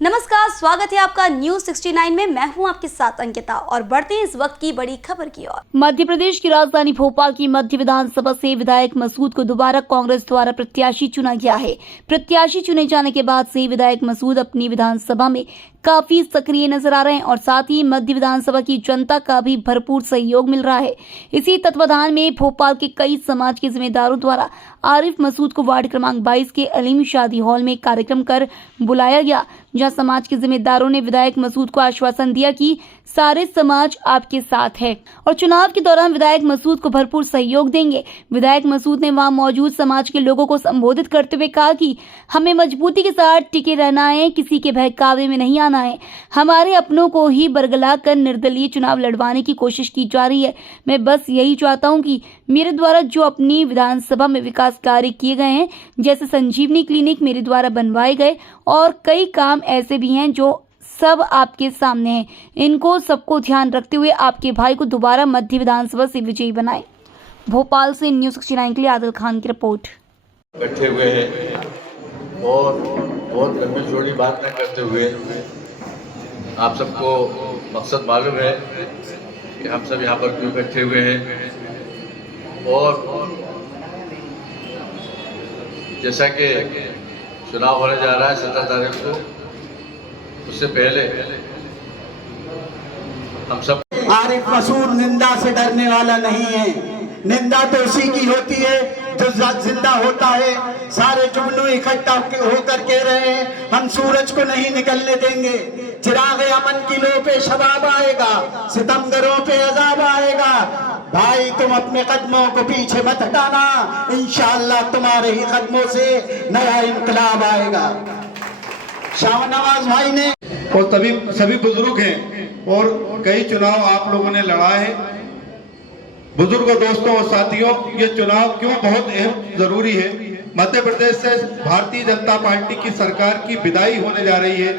नमस्कार, स्वागत है आपका न्यूज 69 में। मैं हूं आपके साथ अंकिता और बढ़ते हैं इस वक्त की बड़ी खबर की ओर। मध्य प्रदेश की राजधानी भोपाल की मध्य विधानसभा से विधायक मसूद को दोबारा कांग्रेस द्वारा प्रत्याशी चुना गया है। प्रत्याशी चुने जाने के बाद से विधायक मसूद अपनी विधानसभा में काफी सक्रिय नजर आ रहे हैं और साथ ही मध्य विधानसभा की जनता का भी भरपूर सहयोग मिल रहा है। इसी तत्वाधान में भोपाल के कई समाज के जिम्मेदारों द्वारा आरिफ मसूद को वार्ड क्रमांक 22 के अलीम शादी हॉल में कार्यक्रम कर बुलाया गया, जहां समाज के जिम्मेदारों ने विधायक मसूद को आश्वासन दिया कि सारे समाज आपके साथ है और चुनाव के दौरान विधायक मसूद को भरपूर सहयोग देंगे। विधायक मसूद ने वहां मौजूद समाज के लोगों को संबोधित करते हुए कहा कि हमें मजबूती के साथ टिके रहना है, किसी के बहकावे में नहीं आना है। हमारे अपनों को ही बरगला कर निर्दलीय चुनाव लड़वाने की कोशिश की जा रही है। मैं बस यही चाहता हूं कि मेरे द्वारा जो अपनी विधानसभा में विकास कार्य किए गए हैं, जैसे संजीवनी क्लिनिक मेरे द्वारा बनवाए गए और कई काम ऐसे भी हैं जो सब आपके सामने हैं, इनको सबको ध्यान रखते हुए आपके भाई को दोबारा मध्य विधानसभा से विजयी बनाएं। भोपाल से न्यूज 69 के लिए आदिल खान की रिपोर्ट। बैठे हुए हैं और बहुत लंबी चौड़ी बात न करते हुए आप सबको मकसद मालूम है कि हम सब यहाँ पर क्यों बैठे हुए हैं। और जैसा कि चुनाव होने जा रहा है 17 तारीख को, उससे पहले हम सब आरिफ मसूद निंदा से डरने वाला नहीं है। निंदा तो उसी की होती है जो जिंदा होता है। सारे जुगनू इकट्ठा होकर कह रहे हैं हम सूरज को नहीं निकलने देंगे। चिराग अमन की लो पे शबाब आएगा, सितमगरों पे अजाब आएगा। भाई तुम अपने कदमों को पीछे मत हटाना, इंशाअल्लाह तुम्हारे ही कदमों से नया इनकलाब आएगा। शाहनवाज भाई ने और सभी बुजुर्ग हैं और कई चुनाव आप लोगों ने लड़ा है। बुजुर्गों, दोस्तों और साथियों, ये चुनाव क्यों बहुत अहम जरूरी है। मध्य प्रदेश से भारतीय जनता पार्टी की सरकार की विदाई होने जा रही है।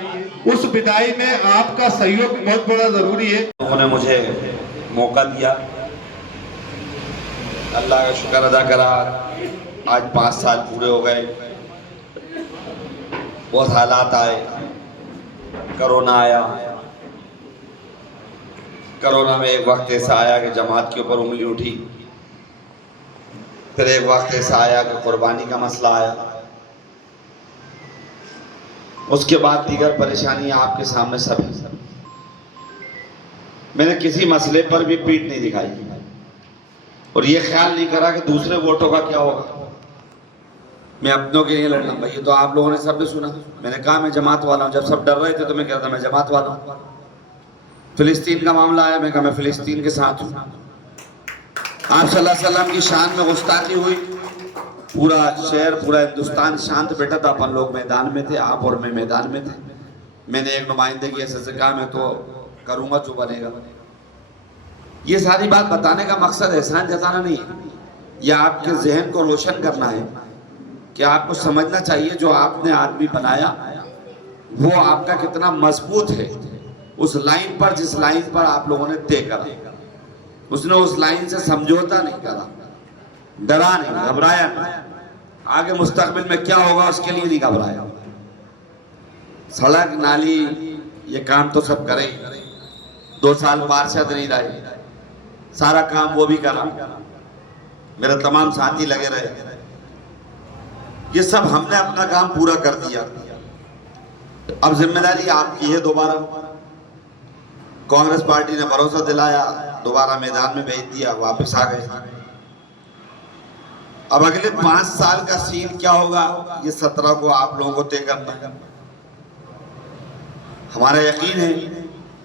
उस विदाई में आपका सहयोग बहुत बड़ा जरूरी है। उन्होंने मुझे मौका दिया, अल्लाह का शुक्र अदा करा। आज 5 साल पूरे हो गए। बहुत हालात आए, कोरोना आया। कोरोना में एक वक्त ऐसा आया कि जमात के ऊपर उंगली उठी, फिर एक वक्त ऐसा आया कि कुर्बानी का मसला आया, उसके बाद दीगर परेशानियां आपके सामने सब है। मैंने किसी मसले पर भी पीठ नहीं दिखाई और ये ख्याल नहीं करा कि दूसरे वोटों का क्या होगा। मैं अपनों के लिए लड़ना, भाई ये तो आप लोगों ने सबने सुना। मैंने कहा मैं जमात वाला हूँ। जब सब डर रहे थे तो मैं कह रहा था मैं जमात वाला हूँ। फिलिस्तीन का मामला आया, मैं कहा मैं फिलिस्तीन के साथ हूँ। आप सल्लल्लाहु अलैहि वसल्लम की शान में गुस्ताखी हुई, पूरा शहर पूरा हिंदुस्तान शांत बैठा था। अपन लोग मैदान में थे, आप और मैं मैदान में थे। मैंने एक नुमाइंदगी ऐसे कहा मैं तो करूँगा जो बनेगा। ये सारी बात बताने का मकसद एहसान जताना नहीं है, यह आपके जहन को रोशन करना है कि आपको समझना चाहिए जो आपने आदमी बनाया वो आपका कितना मजबूत है। उस लाइन पर, जिस लाइन पर आप लोगों ने तय करा, उसने उस लाइन से समझौता नहीं करा, डरा नहीं, घबराया नहीं। आगे मुस्तकबिल में क्या होगा उसके लिए नहीं घबराया। सड़क नाली ये काम तो सब करे। 2 साल पार्षद नहीं रहे, सारा काम वो भी करा, मेरे तमाम साथी लगे रहे। ये सब हमने अपना काम पूरा कर दिया। अब जिम्मेदारी आपकी है। दोबारा कांग्रेस पार्टी ने भरोसा दिलाया, दोबारा मैदान में भेज दिया, वापस आ गए। अब अगले 5 साल का सीन क्या होगा ये 17 को आप लोगों को तय करना है। हमारा यकीन है,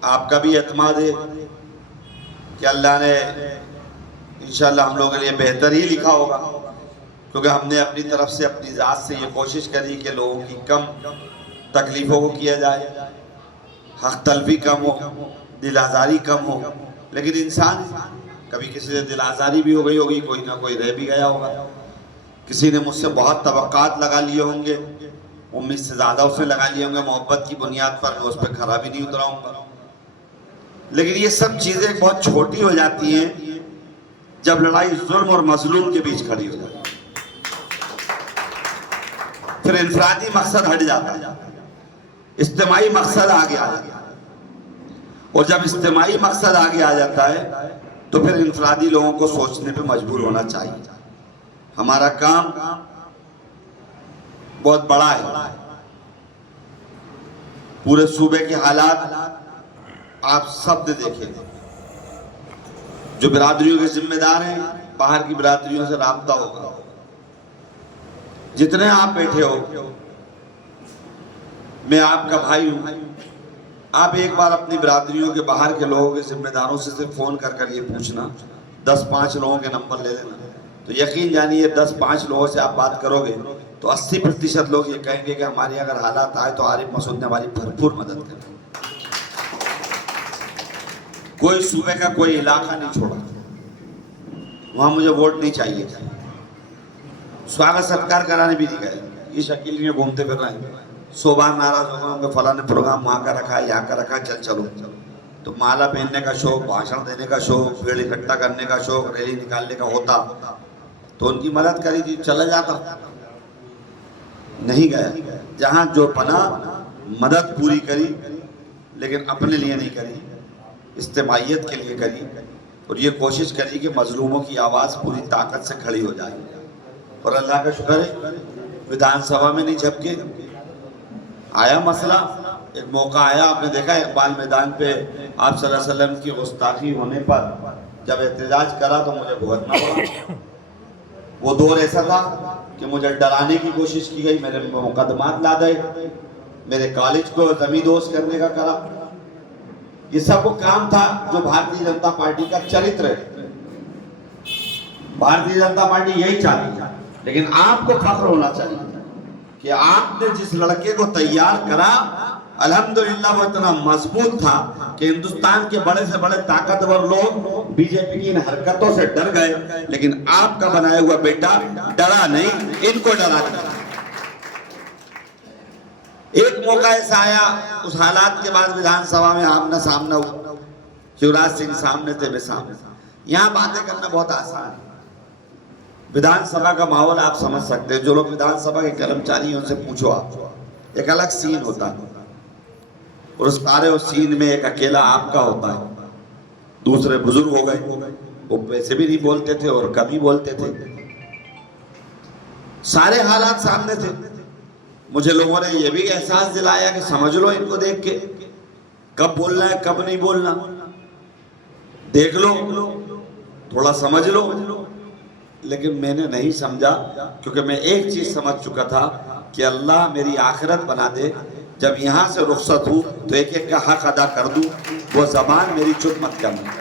आपका भी एतमाद है कि अल्लाह ने इंशाअल्लाह हम लोगों के लिए बेहतर ही लिखा होगा, क्योंकि हमने अपनी तरफ से, अपनी ज़ात से ये कोशिश करी कि लोगों की कम तकलीफ़ों को किया जाए, हक तलफी कम हो, दिल आज़ारी कम हो। लेकिन इंसान कभी किसी से दिल आज़ारी भी हो गई होगी, कोई ना कोई रह भी गया होगा। किसी ने मुझसे बहुत तवक्कात लगा लिए होंगे, उम्मीद से ज़्यादा उसने लगा लिए होंगे। मोहब्बत की बुनियाद पर मैं उस पर खरा भी नहीं उतराऊँगा। लेकिन ये सब चीज़ें बहुत छोटी हो जाती हैं जब लड़ाई जुल्म और मजलूम के बीच खड़ी हो जाती है। फिर इंफरादी मकसद हट जाता है। इज्तिमाई मकसद आगे आ जाता है, और जब इज्तिमाई मकसद आगे आ जाता है तो फिर इंफरादी लोगों को सोचने पे मजबूर होना चाहिए। हमारा काम बहुत बड़ा है, पूरे सूबे के हालात आप सब ने देखे, जो बिरादरियों के जिम्मेदार हैं, बाहर की बिरादरियों से राब्ता होगा, जितने आप बैठे हो, मैं आपका भाई हूं। आप एक बार अपनी बिरादरियों के बाहर के लोगों के जिम्मेदारों से सिर्फ फोन कर ये पूछना, 10-5 लोगों के नंबर ले लेना, तो यकीन जानिए 10-5 लोगों से आप बात करोगे तो 80% लोग ये कहेंगे कि हमारे अगर हालात आए तो आरिफ मसूद ने हमारी भरपूर मदद करी। कोई सूबे का कोई इलाका नहीं छोड़ा, वहां मुझे वोट नहीं चाहिए था, स्वागत सत्कार कराने भी नहीं गए, ये शकील में घूमते फिर रहे हैं, 100 बार नाराज होगा उनके फला ने प्रोग्राम वहां का रखा है, यहाँ का रखा, चलो। तो माला पहनने का शौक, भाषण देने का शौक, भीड़ इकट्ठा करने का शौक, रैली निकालने का होता तो उनकी मदद करी थी, चला जाता, नहीं गया। जहां जो पना मदद पूरी करी, लेकिन अपने लिए नहीं करी, इज्तिमाइयत के लिए करी, और ये कोशिश करी कि मजलूमों की आवाज़ पूरी ताकत से खड़ी हो जाए। और अल्लाह का शुक्र है विधानसभा में नहीं झपके, आया मसला, एक मौका आया, आपने देखा इकबाल मैदान पे आप सल्लल्लाहु अलैहि वसल्लम की गुस्ताखी होने पर जब एहतजाज करा तो मुझे भुगतना पड़ा। वो दौर ऐसा था कि मुझे डराने की कोशिश की गई, मेरे मुकदमात ला गए, मेरे कॉलेज को जमींदोज करने का करा। ये सब वो काम था जो भारतीय जनता पार्टी का चरित्र है। भारतीय जनता पार्टी यही चाहती है, लेकिन आपको फख्र होना चाहिए कि आपने जिस लड़के को तैयार करा, अल्हम्दुलिल्लाह वो इतना मजबूत था कि हिंदुस्तान के बड़े से बड़े ताकतवर लोग बीजेपी की इन हरकतों से डर गए, लेकिन आपका बनाया हुआ बेटा डरा नहीं, इनको डरा दिया। एक मौका ऐसा आया, उस हालात के बाद विधानसभा में आमना सामना हुआ, शिवराज सिंह सामने थे, मैं सामने। यहाँ बातें करना बहुत आसान है, विधानसभा का माहौल आप समझ सकते हैं। जो लोग विधानसभा के कर्मचारी हैं उनसे पूछो, आप एक अलग सीन होता है, और उस सारे सीन में एक अकेला आपका होता है, दूसरे बुजुर्ग हो गए, वो वैसे भी नहीं बोलते थे और कम ही बोलते थे, सारे हालात सामने थे। मुझे लोगों ने यह भी एहसास दिलाया कि समझ लो इनको देख के, कब बोलना है कब नहीं बोलना, देख लो, थोड़ा समझ लो। लेकिन मैंने नहीं समझा, क्योंकि मैं एक चीज समझ चुका था कि अल्लाह मेरी आखिरत बना दे, जब यहाँ से रुखसत हूँ तो एक एक का हक अदा कर दूँ, वो जबान मेरी चुप मत करना।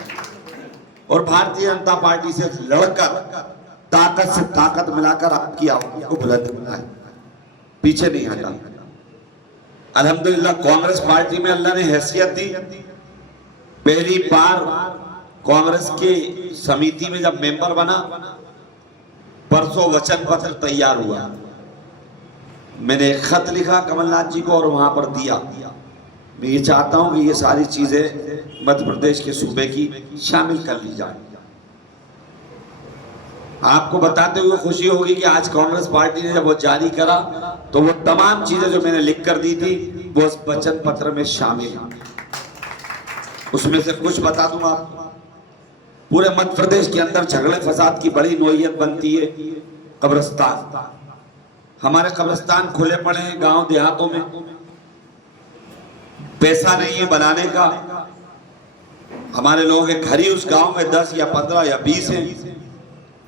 और भारतीय जनता पार्टी से लड़कर ताकत से ताकत मिलाकर आपकी आवाज को बुलंद बनाए, पीछे नहीं हटा। अल्हम्दुलिल्लाह कांग्रेस पार्टी में अल्लाह ने हैसियत दी। पहली बार कांग्रेस की समिति में जब मेंबर बना, परसों वचन पत्र तैयार हुआ, मैंने एक खत लिखा कमलनाथ जी को और वहां पर दिया। मैं ये चाहता हूं कि ये सारी चीजें मध्य प्रदेश के सूबे की शामिल कर ली जाए। आपको बताते हुए खुशी होगी कि आज कांग्रेस पार्टी ने जब वो जारी करा तो वो तमाम चीजें जो मैंने लिख कर दी थी वो उस वचन पत्र में शामिल है। उसमें से कुछ बता दूं आपको। पूरे मध्य प्रदेश के अंदर झगड़े फसाद की बड़ी नौयत बनती है कब्रिस्तान। हमारे कब्रिस्तान खुले पड़े हैं गांव देहातों में, पैसा नहीं है बनाने का। हमारे लोगों के घर ही उस गांव में 10 या 15 या 20 हैं।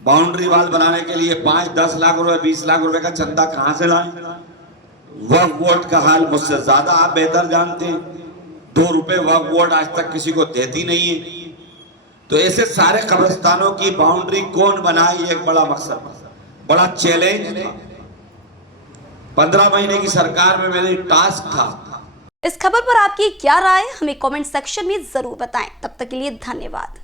बाउंड्री वाल बनाने के लिए 5-10 लाख रुपए 20 लाख रुपए का चंदा कहां से लाएं? वक्फ बोर्ड का हाल मुझसे ज्यादा आप बेहतर जानते हैं। 2 रुपए वक्फ बोर्ड आज तक किसी को देती नहीं है। तो ऐसे सारे कब्रिस्तानों की बाउंड्री कौन बनाए, ये एक बड़ा मकसद, बड़ा चैलेंज। 15 महीने की सरकार में मेरी टास्क था। इस खबर पर आपकी क्या राय, हमें कमेंट सेक्शन में जरूर बताएं। तब तक के लिए धन्यवाद।